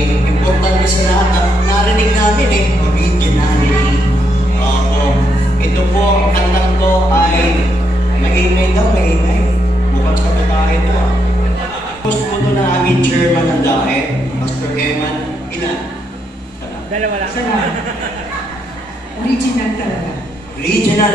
ay importante sa lahat. Narinig namin originality. Ito po, ang kantang to ay maingay daw, maingay. Mukhang sa babae ito. Gusto mo ito na aming chairman ng DAE, Pastor Eman. Ilan? Dalawa lang. Original talaga. Original.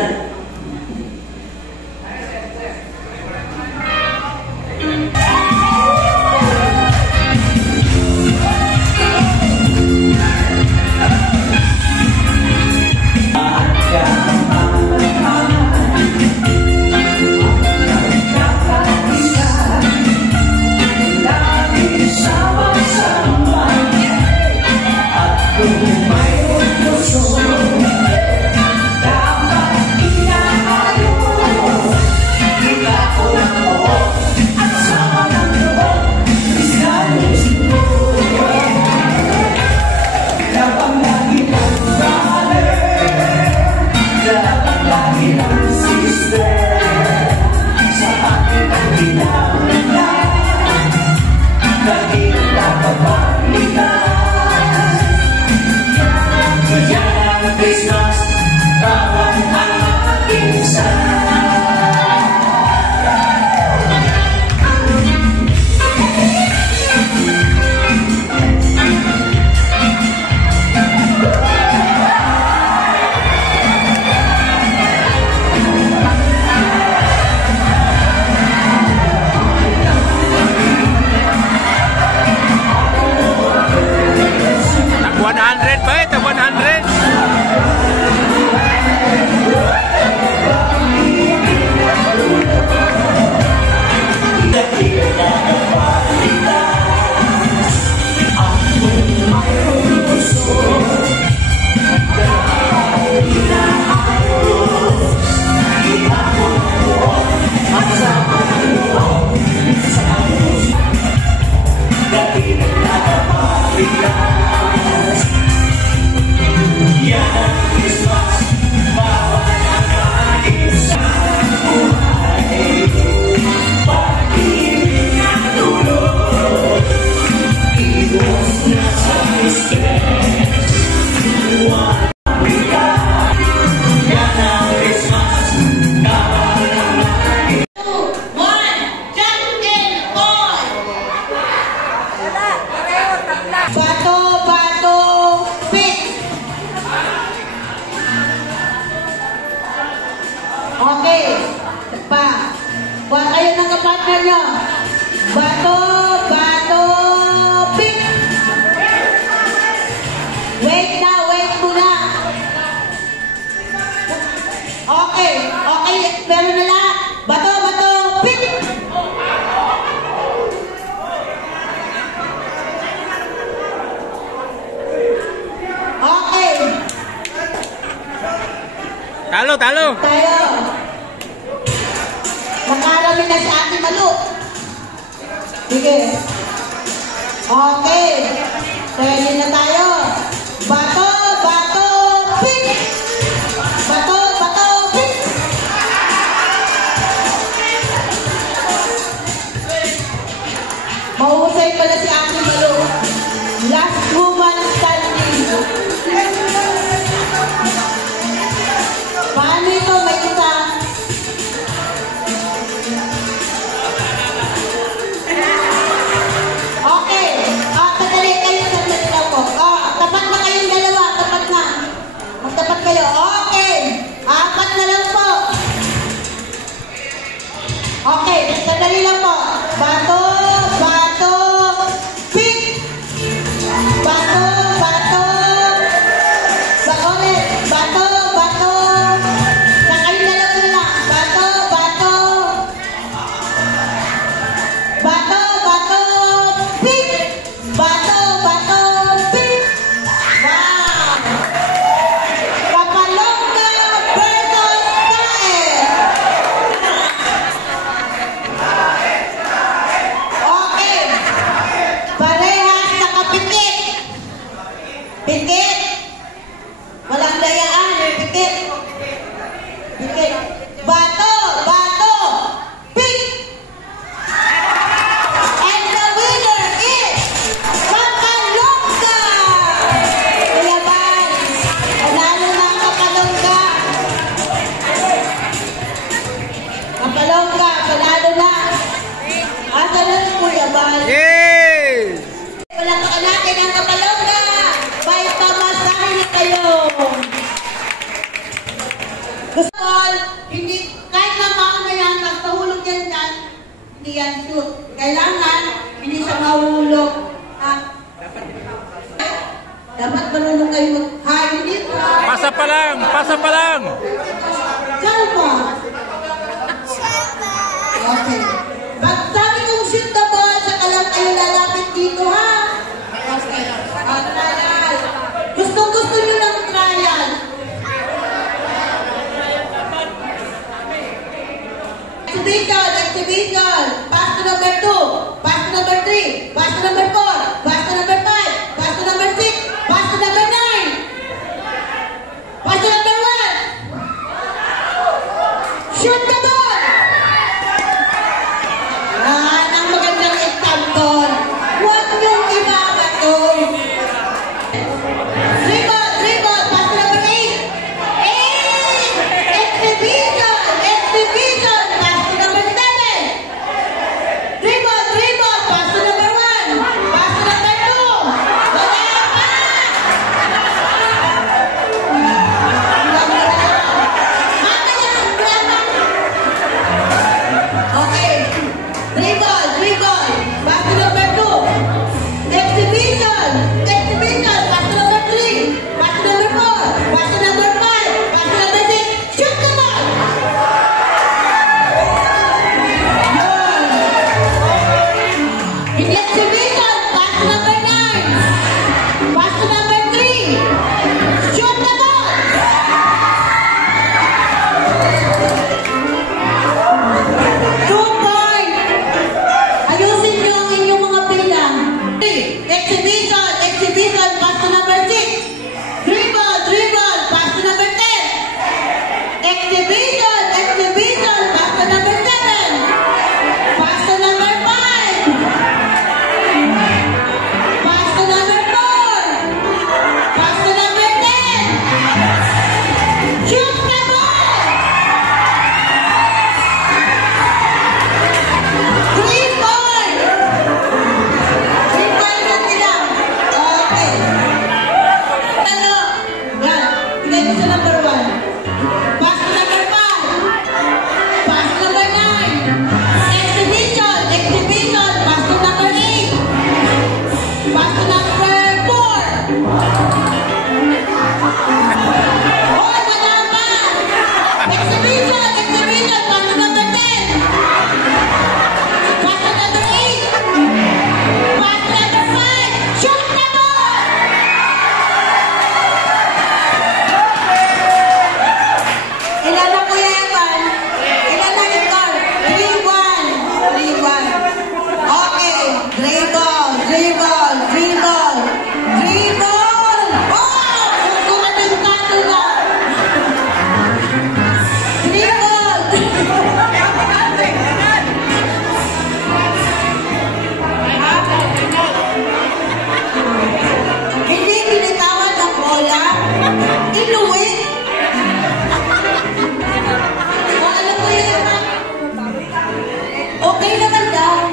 Okay. Pa. Kuha kayo ng kapartner nyo. Bato, bato, pick. Wait na, wait muna. Okay, okay. Pero na lahat. Bato, bato, pick. Okay. Talo, talo. Tayo. Nakarami na si Ate Malu. Sige. Okay. Ready na tayo. Bato, bato, pick. Bato, bato, pick. Mahusay pala si Ate Malu. Last woman standing. Paano ito? May isa. Okay. Sandali kayo. Sandali lang po. Tapat na kayong dalawa. Gusto ko, hindi, kahit na mauna na yan, tapos nahulog yan dyan, hindi yan shoot. Kailangan, hindi siya mahulog. Ha? Dapat marunong kayo mag-hi, hindi po. Pasa pa lang! Pasa pa lang! Kalma. Okay. Pag sabi kong shoot the ball, saka lang kayo lalapit dito, ha? Okay. Trial. Gusto nyo ng trial. Exhibition. Pass to number 2. Pass to number 3. Pass to number 4. Pass to number 5. Pass to number 6. Pass to number 9. Pass to number 1. Shoot the ball! Yan ang magandang example. Huwag niyong ibabato. Dribble, pass to number 8. Exhibition, pass to number 7. Dribble, pass to number 1. Pass to number 2. Wala pa! Okay. Dribble, pass to number 2. Exhibition, pass to number 3. Pass to number 4. Pass to number 5. Pass to number 6. Shoot the ball! In exhibition, pass to number 9. Pass to number 3. Shoot the ball! 2 points. Ayusin niyo ang inyong mga bilang. Exhibition, pass to number 6. Dribble, pass to number 10. Exhibition, pass to number 7. Pass to number 5. Pass to number 4. Pass to number 10. Shoot the ball! 3 points! 3 points na sila. Okay. Ano? Yan. Tigay mo sa number 1. Pass to number 5. Pass to number 9. Exhibition. Pass to number 8. Pass to number 4. Hoy, wala pa! Exhibition. Pass to number 10. Pass to number 8. Pass to number 5. Shoot the ball! Ilan na Kuya Evan? Ilan na ito? 3-1. Okay. Dribble. Oh! Kumabintado na. Hindi binitawan ng bola. Inuwit. O ano po yun? Okay naman daw.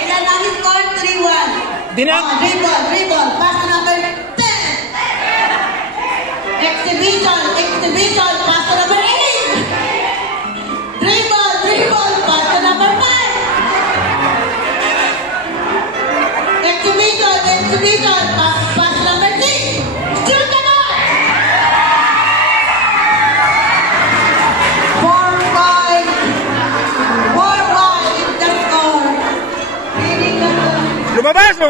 Ilan ang score? 3-1. Dribble. Pass to number 10. Exhibition. Pass to number 8. Dribble. Pass to number 5. Exhibition. Pass to number 6. Shoot the ball! 4-5 is the score. Really good. Lumabas! 4-2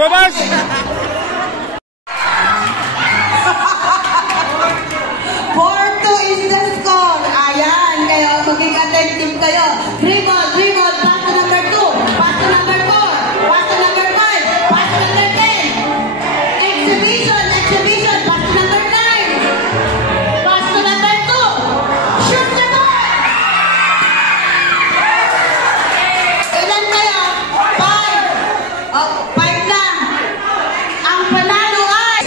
is the score. Ayan, kaya maging attentive kayo. Dribble, pass to number 2, pass to number 4, pass to number 5, pass to number 10. Exhibition, pass to number 9, pass to number 2. Shoot the ball! Ilan kayo? 5. Oh, 5 lang. Ang panalo ay...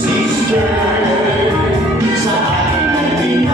Sister, sa ating